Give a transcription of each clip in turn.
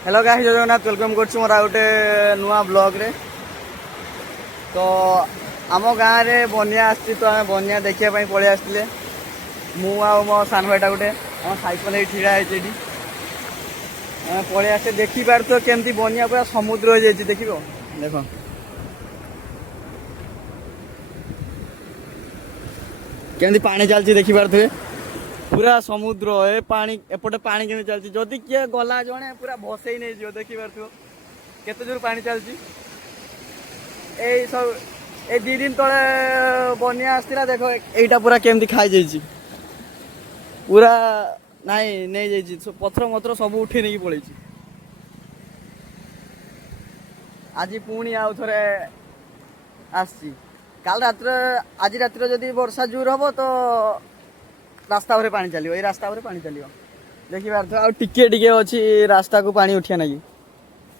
Hello guys जय Jagannath welcome कर गोटे नुआ ब्लॉग रे। तो आम गाँव में बनिया आसी तो आम बनिया देखा पड़े आसते मु मो सान भाईटा गोटे आम सैकल ही ठिया है पड़े आसे देखी पार तो केमती बनिया पूरा समुद्र हो जाए देख देख केमती पानी चलती देखी पारे पूरा समुद्र ए पानी एपटे पानी केमती चलती जदि किए गला जड़े पूरा भसई नहीं जो देखी पार केते जोर पानी चलती सब ए 2 दिन तले बनिया आसला देख एटा पूरा केमती खाई जाइए पूरा नाई नहीं जाइए पथर मथर सब उठे नहीं पड़े आज पुणी आउ थे आसी काल रात आज रात जदि वर्षा जोर हम तो रास्ता पर पानी चलो ये रास्ता पर पानी चलो देखी पार आ टिके टिके अच्छी रास्ता को पानी उठिया ना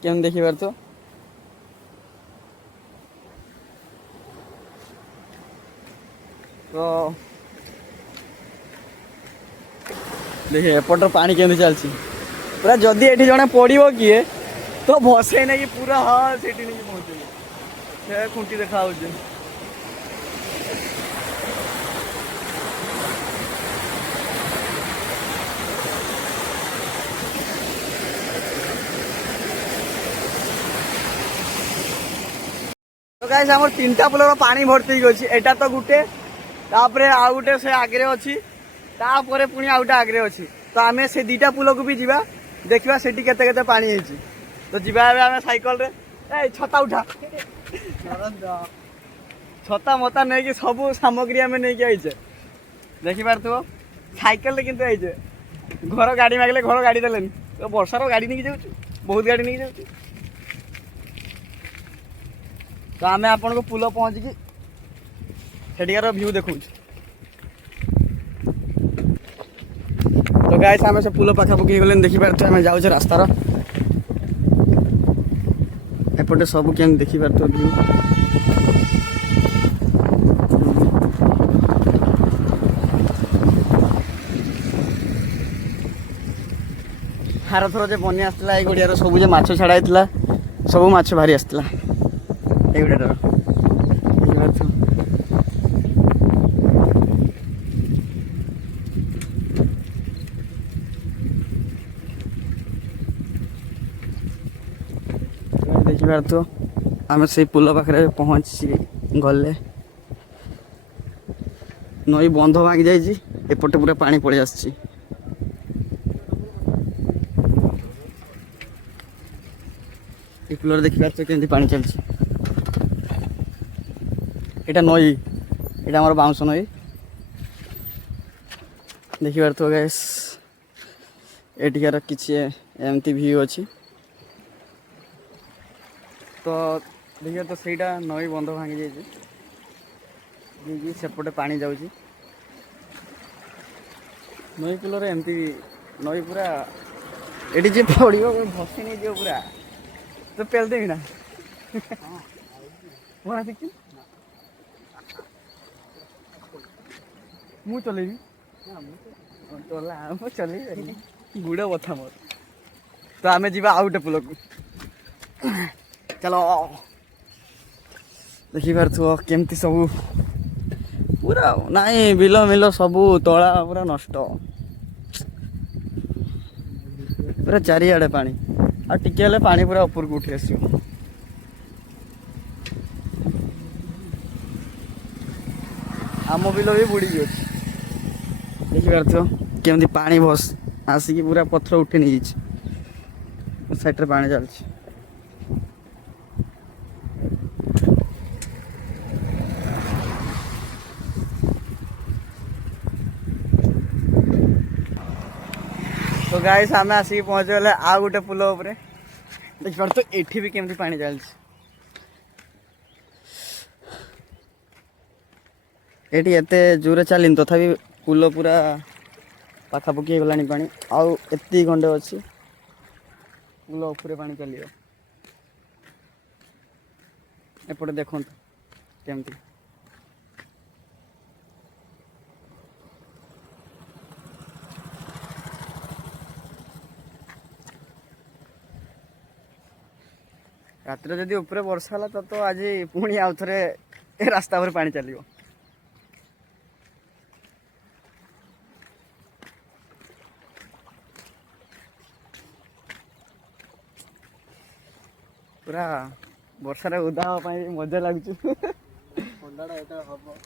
केम देखी पार तो देखिए एपटर पानी केमती चलती पूरा जदि ये जड़े पड़ो किए तो भसई नहीं पूरा हाँ से नहीं पहुँचे खुंटी देखा तो गाइस हमर 3टा पुलर पानी भर्ती अच्छी एटा तो गुटे तापरे आउ गुटे से आगे अच्छी तापरे पुणी आउ गुटे आगे अच्छी तो आमे से 2टा पुल को भी जीवा देखा से केते केते पानी है तो जीवा आम साइकल रे ए छता उठा छता मता नहीं कि सब सामग्री आम नहीं आईचे देखी पार साइकेल रे किंतु आईचे घर गाड़ी मांगले घर गाड़ी देलेनी तो वर्षार गाड़ी नहीं जाऊँ बहुत गाड़ी नहीं जाऊँ तो आम आपण को पुल पहुँचिकी सेठिकार व्यू देखु तो गाइस आम से पुल पाखापाखि गले देखिपार आम जाऊे रास्तार एपटे सब केम देखिपार व्यू हार थर जो बनी आसला ये गड़ियार सब जो माछ छाड़ा सब माछ भारी आसला ये गुड़ार देखिपार तो आम से पुल पाखे पहुँची गले नई बंध भांगी जाइए एपटे पूरा पानी पड़े आसी पुलर देखिपार तो केमती पानी चलती एटा नई एटा हमार बाउंस नई देखिपार तो गैस एटिकार किसी एमती व्यू अच्छी तो देखिए तो सहीटा नई बंध भांगी जाइए सेपटे पानी जाऊँगी नई कूलर एमती नई पूरा ये जी पड़ो भसी नहीं जो पूरा तो पेल देवी ना वहाँ देखी मु चलेबी चल गुड़ बथा मोर तो आम जा आउ गए पुल को चलो देखी पार केमती सब पूरा नाई बिल मिल सब तला पूरा नष्ट पूरा चारिआडे पानी आ टिके हेले पानी पूरा ऊपर को उठी आस आम बिल भी बुड़ी जाए देखी पार केमती पानी बस आसिकी पूरा पथर उठी नहीं साइड पानी चलती तो गाइस आम आसिक पहुँचे गले आ गोटे पुल उपरे देखिए तो एठी भी केमती पानी चलती एटी एते जोरे चलनी तथापि पुल पूरा पाखापाखि गला पानी आउ एति घंटे अच्छी पुल उपरे पानी चलियो एपटे देखो केमती ରାତିରେ ଯଦି ଉପରେ ବର୍ଷା ହେଲା ତ ଆଜି ପୁଣି ଆଉ ଥରେ ଏ ରାସ୍ତା ଉପରେ ପାଣି ଚାଲିବ। ପୁରା ବର୍ଷାରେ ଓଦା ହେବା ପାଇଁ ମଜା ଲାଗୁଛି। ଥଣ୍ଡାଟା ଏଟା ହବ।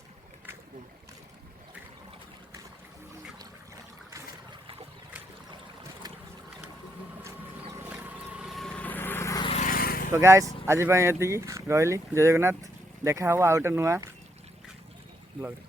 ତ ଗାଇସ୍ ଆଜି ପାଇଁ ଏତିକି ରହିଲି। ଜୟ ଜଗନ୍ନାଥ। ଦେଖା ହବ ଆଉ ଗୋଟେ ନୂଆ ବ୍ଲଗ୍।